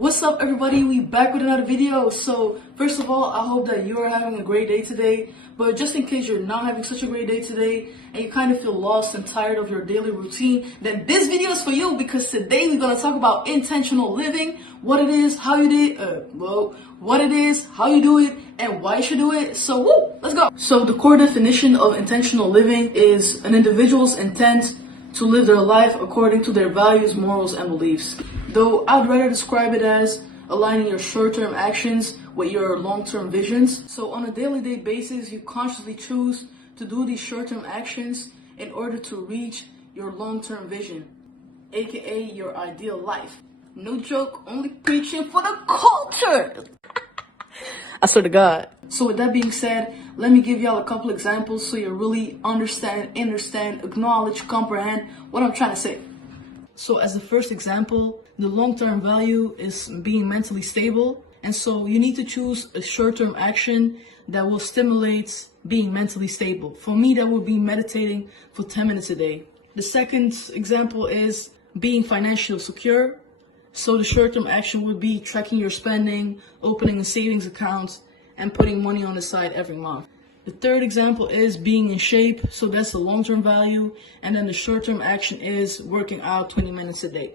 What's up, everybody? We back with another video. So first of all, I hope that you are having a great day today. But just in case you're not having such a great day today and you kind of feel lost and tired of your daily routine, then this video is for you, because today we're going to talk about intentional living, what it is, how you do it, what it is, how you do it, and why you should do it. So let's go. So the core definition of intentional living is an individual's intent to live their life according to their values, morals, and beliefs. Though I'd rather describe it as aligning your short-term actions with your long-term visions. So on a daily basis, you consciously choose to do these short-term actions in order to reach your long-term vision, aka your ideal life. No joke, only preaching for the culture. I swear to God. So with that being said, let me give y'all a couple examples so you really understand, acknowledge, comprehend what I'm trying to say. So as the first example, the long-term value is being mentally stable. And so you need to choose a short-term action that will stimulate being mentally stable. For me, that would be meditating for 10 minutes a day. The second example is being financially secure. So the short-term action would be tracking your spending, opening a savings account, and putting money on the side every month. The third example is being in shape. So that's the long-term value. And then the short-term action is working out 20 minutes a day.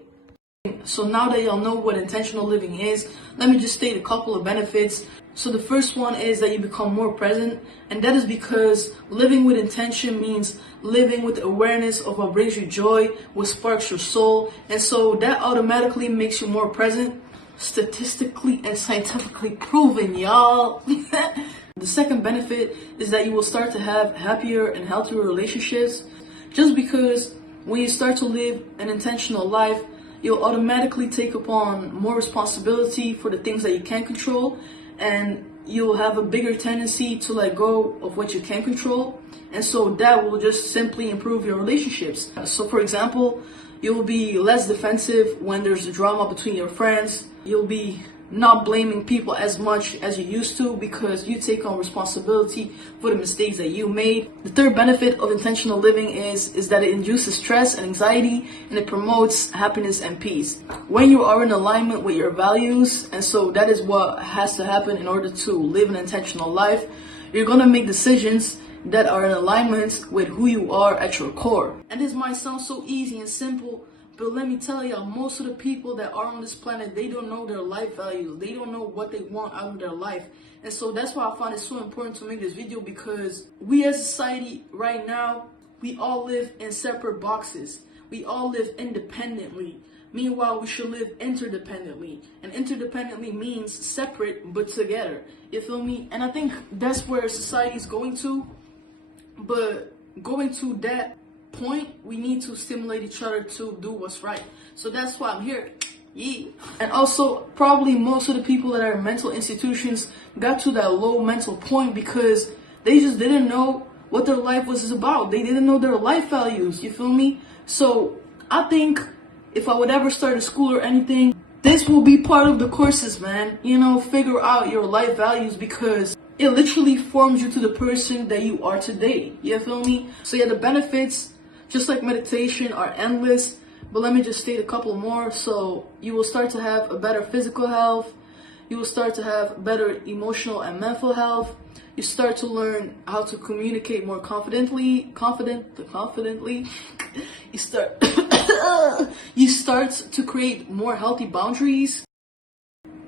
So now that y'all know what intentional living is, let me just state a couple of benefits. So the first one is that you become more present, and that is because living with intention means living with awareness of what brings you joy, what sparks your soul, and so that automatically makes you more present. Statistically and scientifically proven, y'all. The second benefit is that you will start to have happier and healthier relationships, just because when you start to live an intentional life, you'll automatically take upon more responsibility for the things that you can't control, and you'll have a bigger tendency to let go of what you can't control, and so that will just simply improve your relationships. So for example, you'll be less defensive when there's a drama between your friends. You'll be not blaming people as much as you used to because you take on responsibility for the mistakes that you made. The third benefit of intentional living is that it induces stress and anxiety, and it promotes happiness and peace. When you are in alignment with your values, and so that is what has to happen in order to live an intentional life, you're gonna make decisions that are in alignment with who you are at your core. And this might sound so easy and simple, but let me tell y'all, most of the people that are on this planet, they don't know their life values. They don't know what they want out of their life. And so that's why I find it so important to make this video, because we as a society right now, we all live in separate boxes. We all live independently. Meanwhile, we should live interdependently. And interdependently means separate but together. You feel me? And I think that's where society is going to. But going to that point, we need to stimulate each other to do what's right. So that's why I'm here. Yeah. And also, probably most of the people that are in mental institutions got to that low mental point because they just didn't know what their life was about. They didn't know their life values. You feel me? So I think if I would ever start a school or anything, this will be part of the courses, man. You know, figure out your life values, because it literally forms you to the person that you are today. You feel me? So yeah, the benefits, just like meditation, are endless, but let me just state a couple more. So you will start to have a better physical health. You will start to have better emotional and mental health. You start to learn how to communicate more confidently. You start to create more healthy boundaries.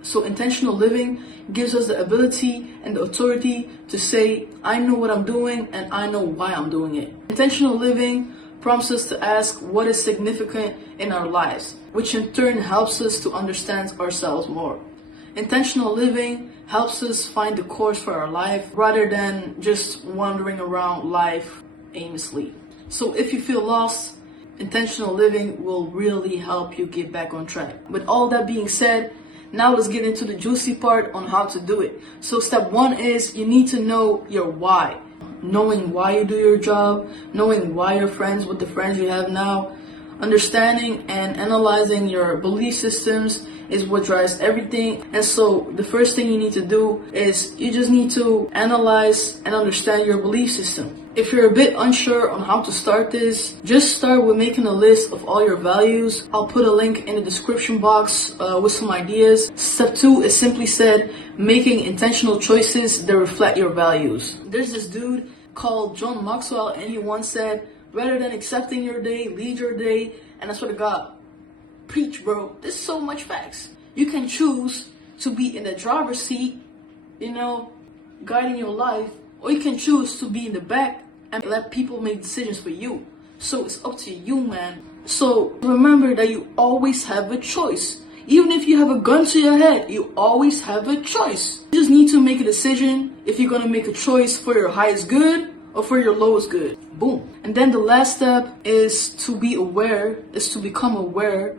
So intentional living gives us the ability and the authority to say, I know what I'm doing and I know why I'm doing it. Intentional living prompts us to ask what is significant in our lives, which in turn helps us to understand ourselves more. Intentional living helps us find the course for our life rather than just wandering around life aimlessly. So if you feel lost, intentional living will really help you get back on track. With all that being said, now let's get into the juicy part on how to do it. So step one is you need to know your why. Knowing why you do your job, knowing why you're friends with the friends you have now, understanding and analyzing your belief systems is what drives everything. And so the first thing you need to do is you just need to analyze and understand your belief system. If you're a bit unsure on how to start this, just start with making a list of all your values. I'll put a link in the description box with some ideas. Step 2 is simply said, making intentional choices that reflect your values. There's this dude called John Maxwell, and he once said, rather than accepting your day, lead your day. And I swear to God, preach, bro. There's so much facts. You can choose to be in the driver's seat, guiding your life, or you can choose to be in the back and let people make decisions for you. So it's up to you, man. So remember that you always have a choice. Even if you have a gun to your head, you always have a choice. You just need to make a decision if you're gonna make a choice for your highest good or for your lowest good. Boom. And then the last step is to become aware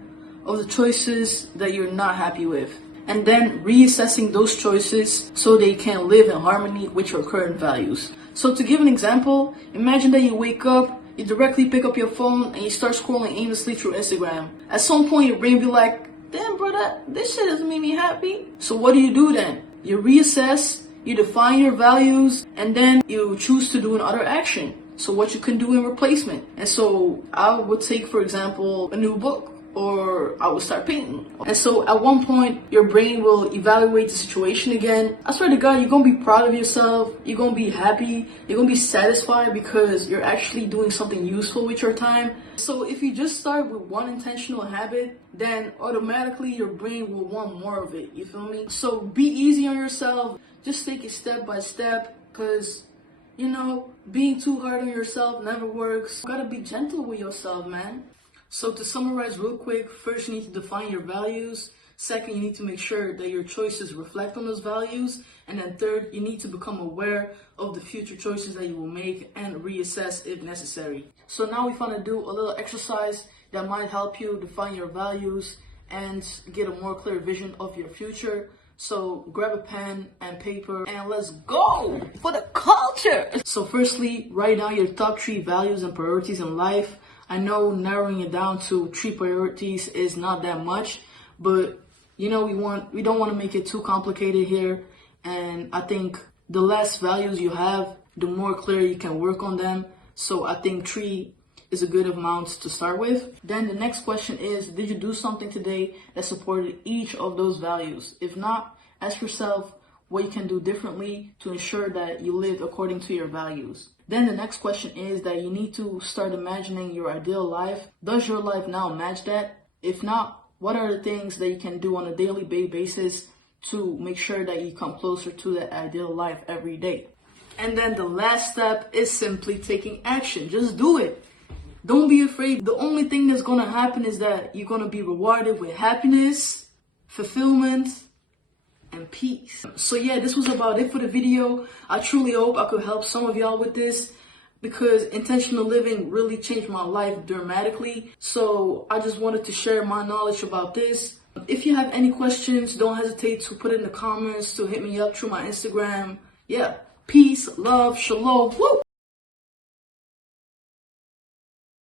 of the choices that you're not happy with. And then reassessing those choices so they can live in harmony with your current values. So to give an example, imagine that you wake up, you directly pick up your phone, and you start scrolling aimlessly through Instagram. At some point, your brain be like, damn, brother, this shit doesn't make me happy. So what do you do then? You reassess, you define your values, and then you choose to do another action. So what you can do in replacement. And so I would take, for example, a new book, or I would start painting. And so at one point, your brain will evaluate the situation again. I swear to God, you're gonna be proud of yourself. You're gonna be happy. You're gonna be satisfied because you're actually doing something useful with your time. So if you just start with one intentional habit, then automatically your brain will want more of it. You feel me? So be easy on yourself. Just take it step by step, because being too hard on yourself never works. You gotta be gentle with yourself, man. So to summarize real quick, first you need to define your values. Second, you need to make sure that your choices reflect on those values. And then third, you need to become aware of the future choices that you will make and reassess if necessary. So now we want to do a little exercise that might help you define your values and get a more clear vision of your future. So grab a pen and paper and let's go for the culture. So firstly, write down your top 3 values and priorities in life. I know narrowing it down to 3 priorities is not that much, but we don't want to make it too complicated here. And I think the less values you have, the more clear you can work on them. So I think 3 is a good amount to start with. Then the next question is, did you do something today that supported each of those values? If not, ask yourself what you can do differently to ensure that you live according to your values. Then the next question is that you need to start imagining your ideal life. Does your life now match that? If not, what are the things that you can do on a daily basis to make sure that you come closer to that ideal life every day? And then the last step is simply taking action. Just do it. Don't be afraid. The only thing that's going to happen is that you're going to be rewarded with happiness, fulfillment, and peace. So yeah, this was about it for the video. I truly hope I could help some of y'all with this, because intentional living really changed my life dramatically. So I just wanted to share my knowledge about this. If you have any questions, don't hesitate to put it in the comments, to hit me up through my Instagram. Yeah, peace, love, shalom. Woo!